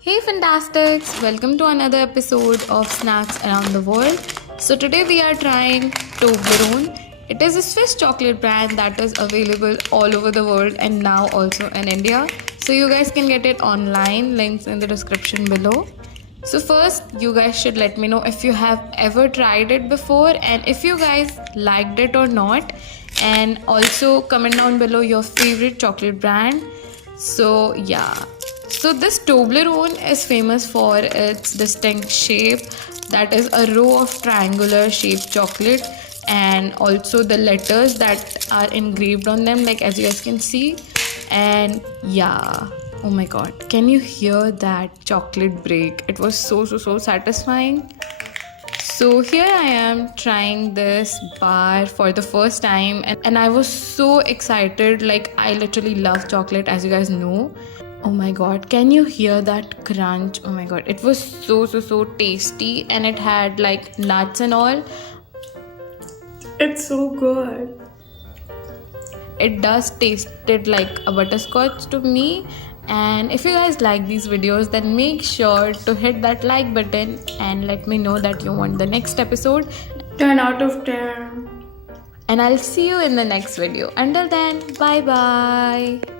Hey Fantastics! Welcome to another episode of Snacks Around the World. So today we are trying Toblerone. It is a Swiss chocolate brand that is available all over the world and now also in India. So you guys can get it online, links in the description below. So first, you guys should let me know if you have ever tried it before and if you guys liked it or not. And also comment down below your favorite chocolate brand. So yeah. So this Toblerone is famous for its distinct shape, that is a row of triangular shaped chocolate, and also the letters that are engraved on them, like as you guys can see. And yeah, oh my god, can you hear that chocolate break? It was so satisfying. So here I am trying this bar for the first time, and I was so excited. Like, I literally love chocolate, as you guys know. Oh my god, can you hear that crunch? Oh my god, it was so tasty, and it had like nuts and all. It's so good. It does tasted like a butterscotch to me. And if you guys like these videos, then make sure to hit that like button and let me know that you want the next episode. 10 out of 10. And I'll see you in the next video. Until then, bye bye.